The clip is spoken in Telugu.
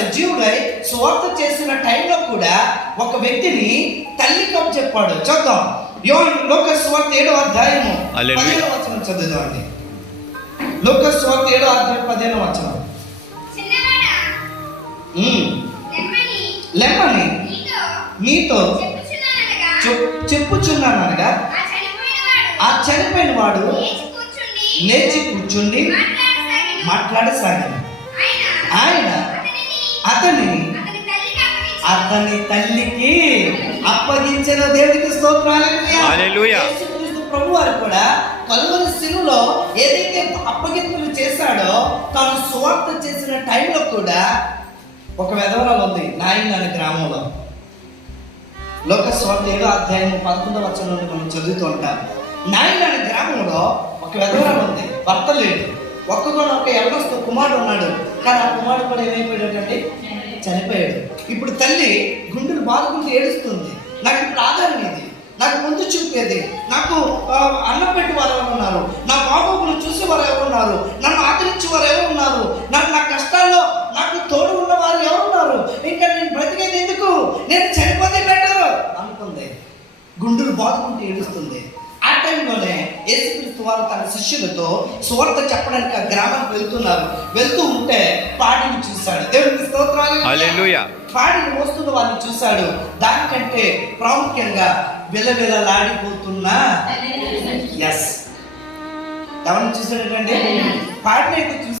సజీవుడై సువార్త చేసిన టైంలో కూడా ఒక వ్యక్తిని తల్లి కప్పు చెప్పాడు. చూద్దాం. యోన్ లోక సువార్త ఏడో అధ్యాయము. పదిహేను వచనం చదువుదామండి లోక సువార్త ఏడో అధ్యాయం పదిహేను వచనం. లెమ్మని నీతో. చెప్పుచున్నానగా ఆ చనిపోయిన వాడు లేచి కూర్చుండి. మాట్లాడసాగాను. ఆయన అతని అతని తల్లికి అప్పగించిన దేవుడికి స్తోత్రాలు హల్లెలూయా. ప్రభు వారు కూడా కలువరి సిలువలో ఏదైతే అప్పగింపులు చేశాడో తాను సువార్త చేసిన టైంలో కూడా ఒక వెధవరాలు ఉంది నాయన్ అనే గ్రామంలో. లోక స్వార్థ ఏడో అధ్యాయం పదకొండవ వచనం నుండి మనం చదువుతూ ఉంటాం. నాయన్ అనే గ్రామంలో ఒక వెధవరాలు ఉంది భర్త లేడు. ఒక్క ఒక ఎవరస్తు కుమారుడు ఉన్నాడు కానీ ఆ కుమారుడు కూడా ఏమైపోయాడంటే చనిపోయాడు. ఇప్పుడు తల్లి గుండెలు బాదుకుంటూ ఏడుస్తుంది. నాకు ఇప్పుడు ఆధారం ఇది నాకు ముందు చూపేది నాకు అన్నం పెట్టి వారు ఎవరు ఉన్నారు? నా బాగోగులు చూసే వారు ఎవరు ఉన్నారు? నన్ను ఆదరించే వారు ఎవరు ఉన్నారు? నన్ను నా కష్టాల్లో నాకు తోడు ఉన్న వారు ఎవరు ఉన్నారు? ఇంకా నేను బ్రతికేది ఎందుకు? నేను చనిపోతే బెటర్ అనుకుంది. గుండెలు బాదుకుంటూ ఏడుస్తుంది. ఆ టైంలోనే వారు తన శిష్యులతో సువార్త చెప్పడానికి ఆ గ్రామానికి వెళ్తున్నారు. వెళ్తూ ఉంటే పాడిని చూశాడు. దేవునికి స్తోత్రాలు. హల్లెలూయా. పాడిని మోస్తున్న వారిని చూశాడు. దానికంటే ప్రాముఖ్యంగా విలవిలలాడిపోతున్న ఎస్ ఎవరిని చూశాడంటే పాడిని అయితే చూశాడు.